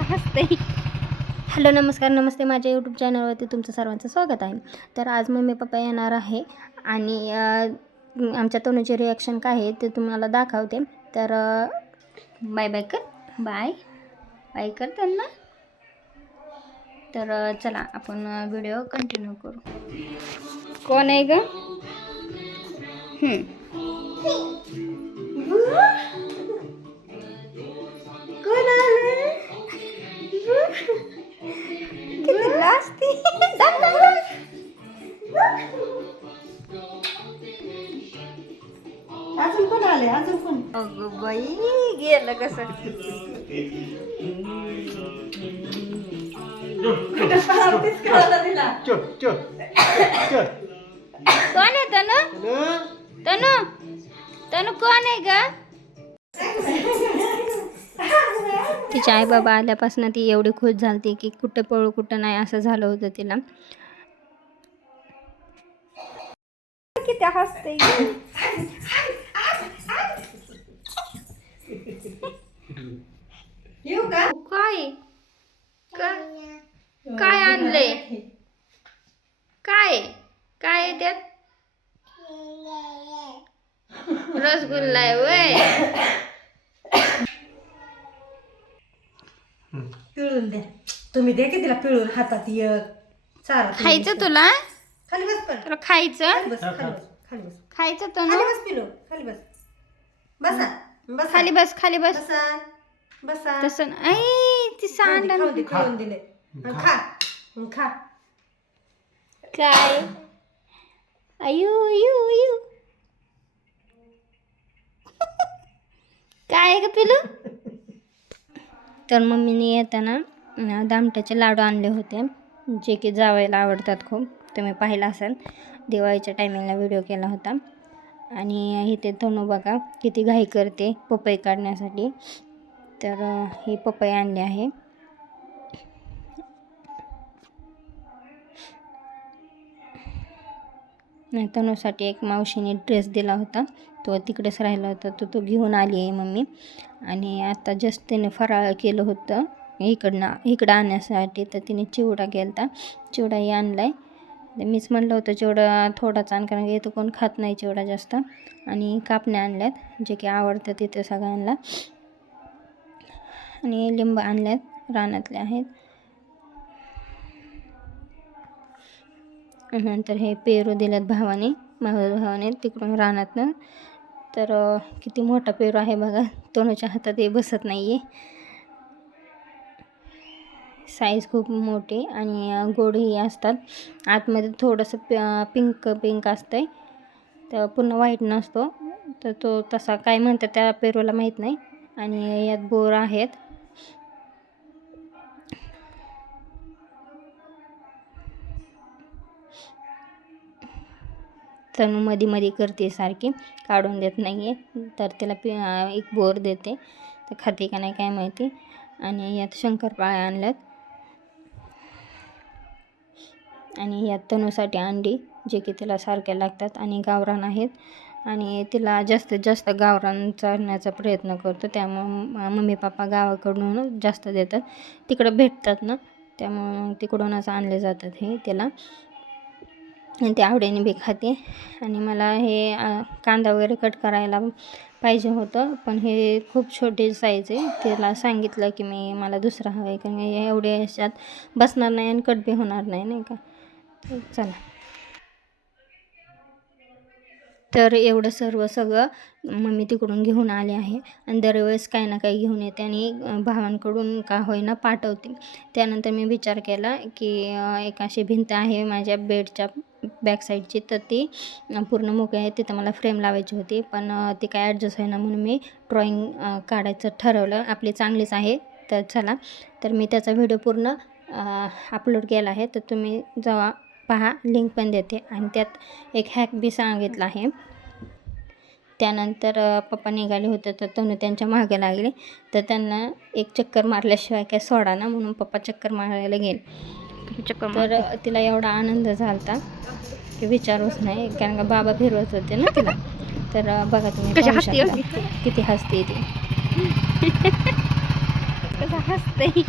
हसते हॅलो नमस्कार नमस्ते. माझ्या यूट्यूब चॅनलवरती तुमचं सर्वांचं स्वागत आहे. तर आज मम्मी पप्पा येणार आहे आणि आमच्या तोंडाचे रिॲक्शन काय आहे ते तुम्हाला दाखवते. तर बाय बाय कर. बाय बाय कर त्यांना. तर चला आपण व्हिडिओ कंटिन्यू करू. कोण आहे ग? अजून कोण आले? अजून कोण? अगं बाई गेलं कसं? कोण आहे तनु? तनु? तनु कोण आहे ग? तिच्या आई बाबा आल्यापासून ती एवढी खुश झाली की कुठं पळू कुठं नाही असं झालं होतं तिला. किती हसते येऊ का? काय? काय आणलंय? काय? काय त्यात? रसगुल्ला आहे वय. पिळून द्या. तुम्ही द्या की तिला पिळून हातात एक चारा. खायचं तुला? खाली बस पण. तुला खायचं? खाली बस खाली बस खाली बस. खायचं तो खाली बस पिलू. खाली बस. बसा बसा. खाली बस खाली बस. बसा. बसा. तसं ना- ऐ ती खाऊ दे, सांड खाऊ दे, पिळून दिले आणि खा. आणि खा. काय? अयो यू यू काय आहे का पिलू? तर मम्मीने येताना अं, दामट्याचे लाडू आणले होते जे की जावायला आवडतात खूप. तुम्ही पाहिला असाल दिवाळीच्या टायमिंगला व्हिडिओ केला होता. आणि इथे तनू बघा किती घाई करते पपई काढण्यासाठी. तर हे ही पपई आणली आहे. नाही तनूसाठी एक मावशीने ड्रेस दिला होता. तो तिकडेच राहिला होता. तो तो घेऊन आली आहे मम्मी. आणि आता जस्ट तिने फराळ केलं होतं इकडनं इकडं आणण्यासाठी. तर तिने चिवडा केला चिवडाही आणला आहे मीच म्हणलं होतं चिवडा थोडाच आण कारण की इथं कोण खात नाही चिवडा जास्त. आणि कापण्या आणल्यात जे की आवडतं तिथे सगळ्यांना आणि लिंब आणल्यात रानातले आहेत. नंतर हे पेरू दिल्यात भावाने माझ्या भावाने तिकडून रानातनं. तर किती मोठा पेरू आहे बघा तोंडाच्या हातात हे बसत नाही आहे साईज खूप मोठी आणि गोडही असतात. आतमध्ये थोडंसं प पिंक पिंक असतं आहे तर पूर्ण व्हाईट नसतो. तर तो तसा काय म्हणतात त्या पेरूला माहीत नाही. आणि यात बोर आहेत. तणू मध्ये मध्ये करते सारखी काढून देत नाही आहे तर तिला पि एक बोर देते. तर खाते का नाही काय माहिती. आणि यात शंकरपाळ्या आणल्यात. आणि यात तणूसाठी अंडी जे की तिला सारख्या लागतात. आणि गावरान आहेत. आणि तिला जास्तीत जास्त गावरान चढण्याचा प्रयत्न करतो. त्यामुळं मम्मी पप्पा गावाकडून जास्त देतात. तिकडं भेटतात ना. त्यामुळं तिकडूनच आणले जातात हे त्याला ते आवडीने बी खाते. आणि मला हे कांदा वगैरे कट करायला पाहिजे होतं पण हे खूप छोटे साईज आहे. त्याला सांगितलं की मी मला दुसरं हवं आहे कारण हे एवढे ह्याच्यात बसणार नाही आणि कट बी होणार नाही नाही का? चला. तर एवढं सर्व सगळं मम्मी तिकडून घेऊन आले आहे. आणि दरवेळेस काही ना काही घेऊन येते आणि भावांकडून का होईना पाठवते. त्यानंतर मी विचार केला की एक अशी भिंत आहे माझ्या बेडच्या बॅक साईडची तर ती पूर्ण मोकळी आहे. तिथं मला फ्रेम लावायची होती पण ती काय ॲडजस्ट होईना म्हणून मी ड्रॉईंग काढायचं ठरवलं. आपली चांगलीच आहे तर चला. तर मी त्याचा व्हिडिओ पूर्ण अपलोड केला आहे. तर तुम्ही जेव्हा पहा लिंक पण देते. आणि त्यात एक हॅक बी सांगितलं आहे. त्यानंतर पप्पा निघाले होते तर तनु त्यांच्या मागे लागले. तर त्यांना एक चक्कर मारल्याशिवाय काय सोडा ना म्हणून पप्पा चक्कर मारायला गेले. तर तिला एवढा आनंद झाला की विचारूच नाही कारण का बाबा फिरवत होते ना तिला. तर बघा तुम्ही. किती हसते ती. कसं हसते